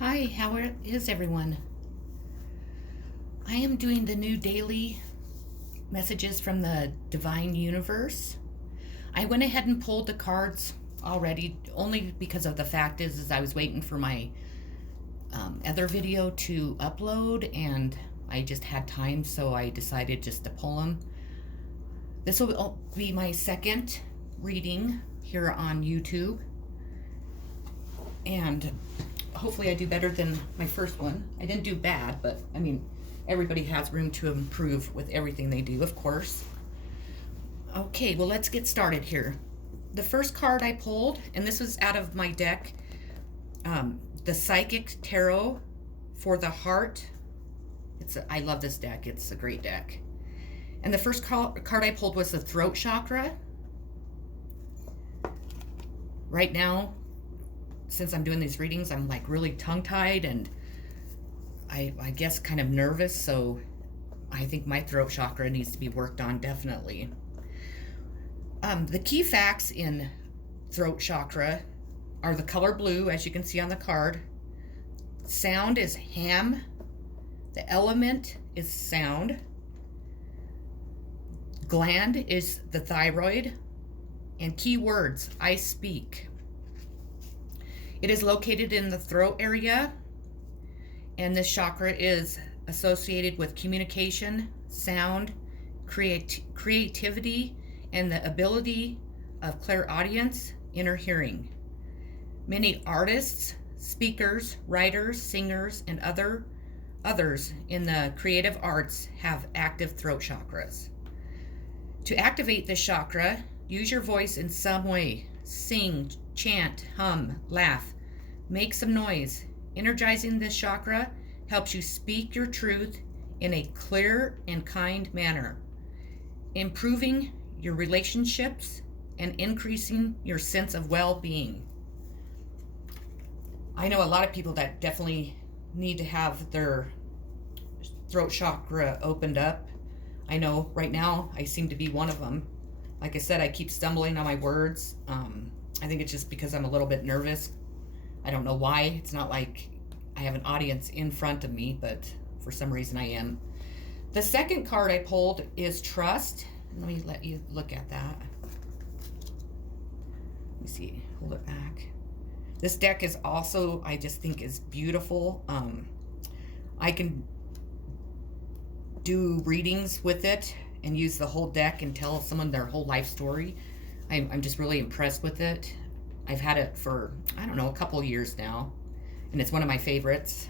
Hi, is everyone? I am doing the new daily messages from the divine universe. I went ahead and pulled the cards already, only because of the fact is I was waiting for my other video to upload, and I just had time, so I decided just to pull them. This will be my second reading here on YouTube, and hopefully I do better than my first one. I didn't do bad, but I mean, everybody has room to improve with everything they do, of course. Okay, well, let's get started here. The first card I pulled, and this was out of my deck, the Psychic Tarot for the Heart. I love this deck. It's a great deck. And the first card I pulled was the Throat Chakra. Right now, since I'm doing these readings, I'm like really tongue-tied and I guess kind of nervous, so I think my throat chakra needs to be worked on, definitely. The key facts in throat chakra are the color blue, as you can see on the card. Sound is ham. The element is sound. Gland is the thyroid. And key words, I speak. It is located in the throat area, and this chakra is associated with communication, sound, creativity, and the ability of clairaudience, inner hearing. Many artists, speakers, writers, singers, and others in the creative arts have active throat chakras. To activate this chakra, use your voice in some way. Sing, chant, hum, laugh, make some noise. Energizing this chakra helps you speak your truth in a clear and kind manner, improving your relationships and increasing your sense of well-being. I know a lot of people that definitely need to have their throat chakra opened up. I know right now I seem to be one of them. Like I said, I keep stumbling on my words. I think it's just because I'm a little bit nervous. I don't know why. It's not like I have an audience in front of me, but for some reason I am. The second card I pulled is Trust. Let me let you look at that. Let me see. Hold it back. This deck is also, I just think, is beautiful. I can do readings with it and use the whole deck and tell someone their whole life story. I'm just really impressed with it. I've had it for, I don't know, a couple years now, and it's one of my favorites.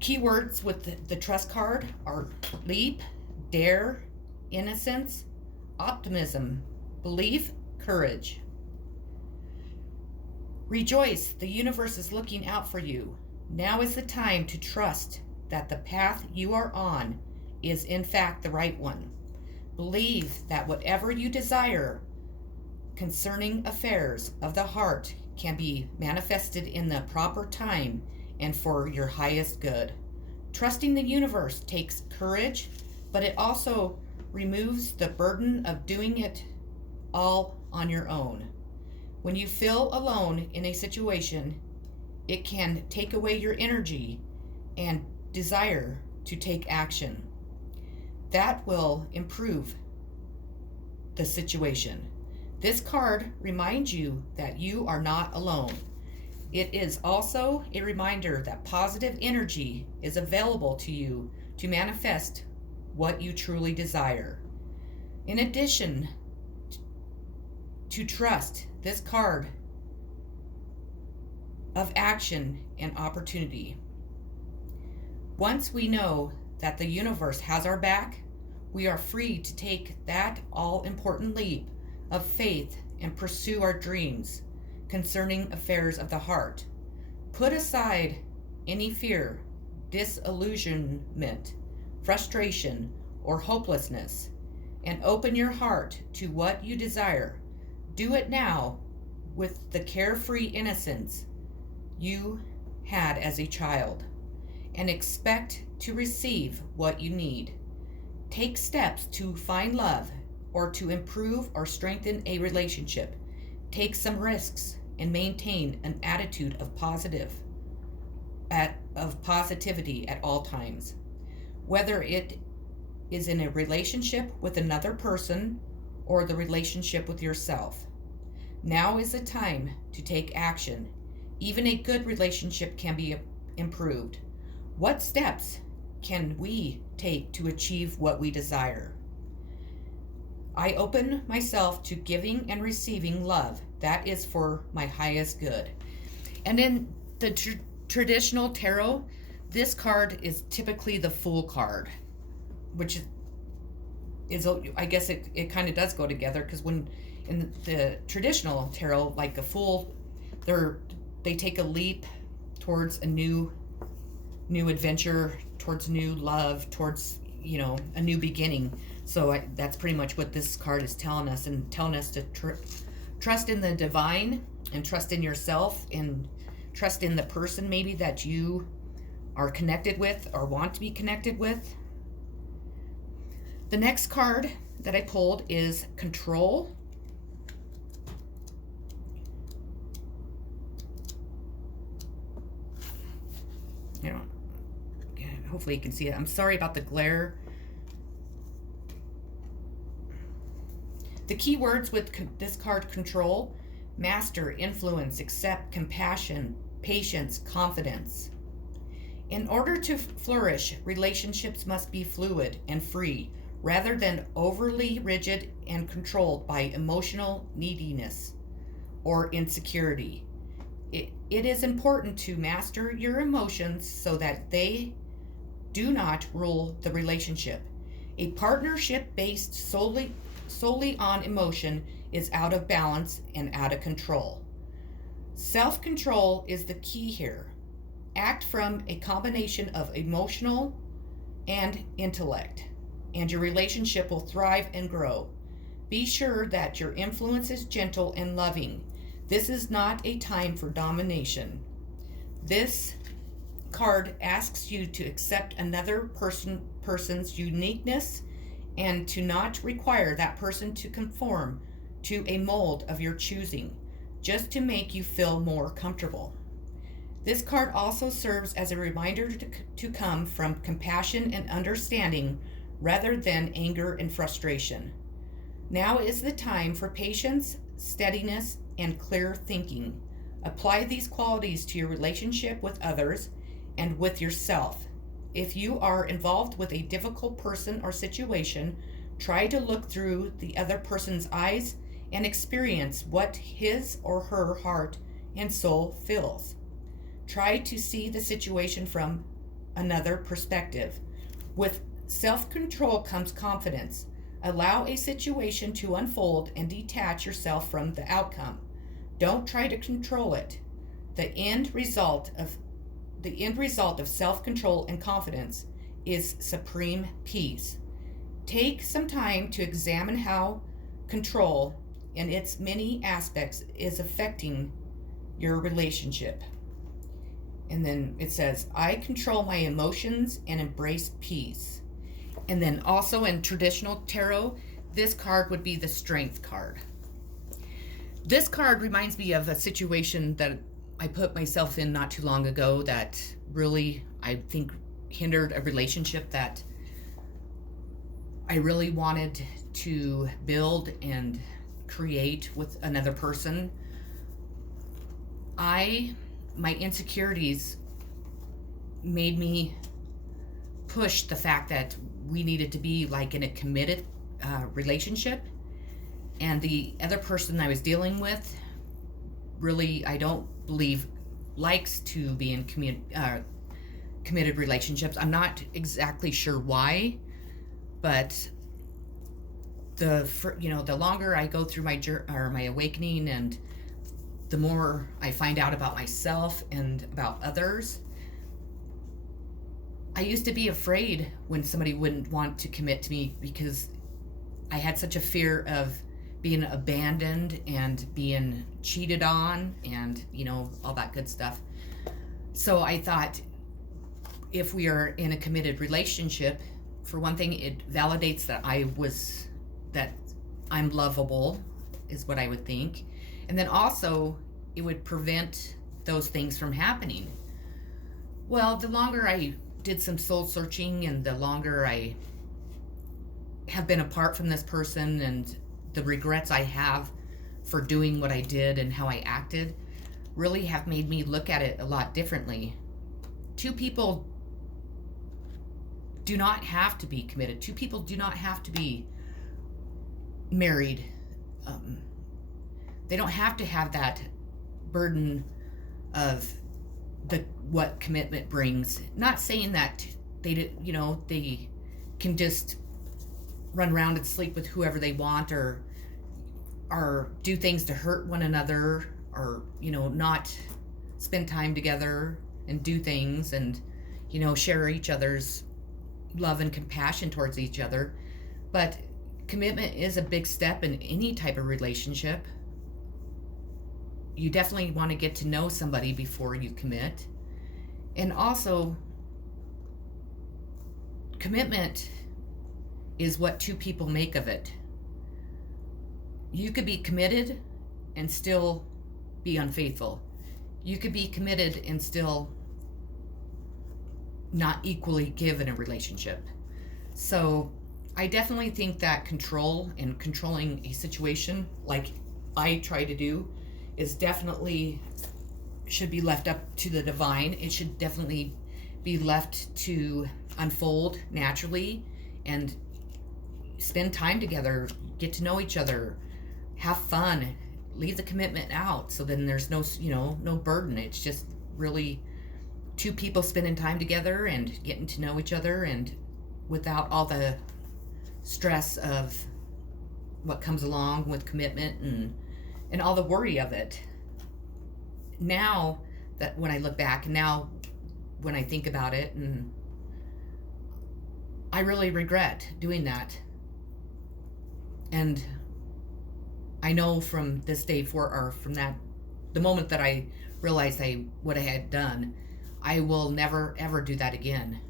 Keywords with the Trust card are leap, dare, innocence, optimism, belief, courage. Rejoice, the universe is looking out for you. Now is the time to trust that the path you are on is in fact the right one. Believe that whatever you desire concerning affairs of the heart can be manifested in the proper time and for your highest good. Trusting the universe takes courage, but it also removes the burden of doing it all on your own. When you feel alone in a situation, it can take away your energy and desire to take action. That will improve the situation. This card reminds you that you are not alone. It is also a reminder that positive energy is available to you to manifest what you truly desire. In addition to trust, this card of action and opportunity. Once we know that the universe has our back, we are free to take that all-important leap of faith and pursue our dreams concerning affairs of the heart. Put aside any fear, disillusionment, frustration, or hopelessness, and open your heart to what you desire. Do it now with the carefree innocence you had as a child, and expect to receive what you need. Take steps to find love or to improve or strengthen a relationship. Take some risks and maintain an attitude of positivity at all times. Whether it is in a relationship with another person or the relationship with yourself. Now is the time to take action. Even a good relationship can be improved. What steps can we take to achieve what we desire? I open myself to giving and receiving love. That is for my highest good. And in the traditional tarot, this card is typically the Fool card, which is I guess it kind of does go together, because when in the traditional tarot, like a Fool, they take a leap towards a new adventure, towards new love, towards a new beginning. So that's pretty much what this card is telling us, and telling us to trust in the divine, and trust in yourself, and trust in the person maybe that you are connected with or want to be connected with. The next card that I pulled is Control. Hopefully you can see it. I'm sorry about the glare. The key words with this card: control, master, influence, accept, compassion, patience, confidence. In order to flourish, relationships must be fluid and free, rather than overly rigid and controlled by emotional neediness or insecurity. It is important to master your emotions so that they do not rule the relationship. A partnership based solely on emotion is out of balance and out of control. Self-control is the key here. Act from a combination of emotional and intellect, and your relationship will thrive and grow. Be sure that your influence is gentle and loving. This is not a time for domination. This card asks you to accept another person's uniqueness and to not require that person to conform to a mold of your choosing, just to make you feel more comfortable. This card also serves as a reminder to come from compassion and understanding rather than anger and frustration. Now is the time for patience, steadiness, and clear thinking. Apply these qualities to your relationship with others and with yourself. If you are involved with a difficult person or situation, try to look through the other person's eyes and experience what his or her heart and soul feels. Try to see the situation from another perspective. With self-control comes confidence. Allow a situation to unfold and detach yourself from the outcome. Don't try to control it. The end result of self-control and confidence is supreme peace. Take some time to examine how control in its many aspects is affecting your relationship. And then it says, I control my emotions and embrace peace. And then also in traditional tarot, this card would be the Strength card. This card reminds me of a situation that I put myself in not too long ago that really, I think, hindered a relationship that I really wanted to build and create with another person. My insecurities made me push the fact that we needed to be like in a committed relationship, and the other person I was dealing with really, I don't believe, likes to be in committed relationships. I'm not exactly sure why, but the longer I go through my awakening, and the more I find out about myself and about others, I used to be afraid when somebody wouldn't want to commit to me, because I had such a fear of being abandoned and being cheated on and, all that good stuff. So I thought, if we are in a committed relationship, for one thing, it validates that I'm lovable, is what I would think. And then also, it would prevent those things from happening. Well, the longer I did some soul searching and the longer I have been apart from this person and the regrets I have for doing what I did and how I acted really have made me look at it a lot differently. Two people do not have to be committed. Two people do not have to be married. They don't have to have that burden of what commitment brings. Not saying that they can just run around and sleep with whoever they want, or do things to hurt one another, or not spend time together and do things and share each other's love and compassion towards each other. But commitment is a big step in any type of relationship. You definitely want to get to know somebody before you commit. And also, commitment is what two people make of it. You could be committed and still be unfaithful. You could be committed and still not equally give in a relationship. So I definitely think that control and controlling a situation like I try to do is definitely should be left up to the divine. It should definitely be left to unfold naturally and spend time together, get to know each other, have fun, leave the commitment out, so then there's no burden. It's just really two people spending time together and getting to know each other, and without all the stress of what comes along with commitment and all the worry of it. Now that when I look back, now when I think about it, and I really regret doing that. And I know from this day forward, or from the moment that I realized what I had done, I will never ever do that again.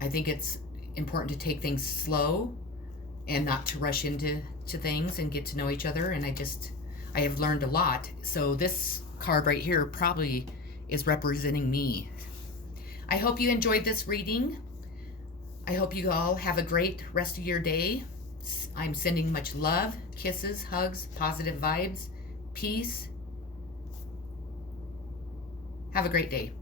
I think it's important to take things slow and not to rush into things and get to know each other. And I have learned a lot. So this card right here probably is representing me. I hope you enjoyed this reading. I hope you all have a great rest of your day. I'm sending much love, kisses, hugs, positive vibes, peace. Have a great day.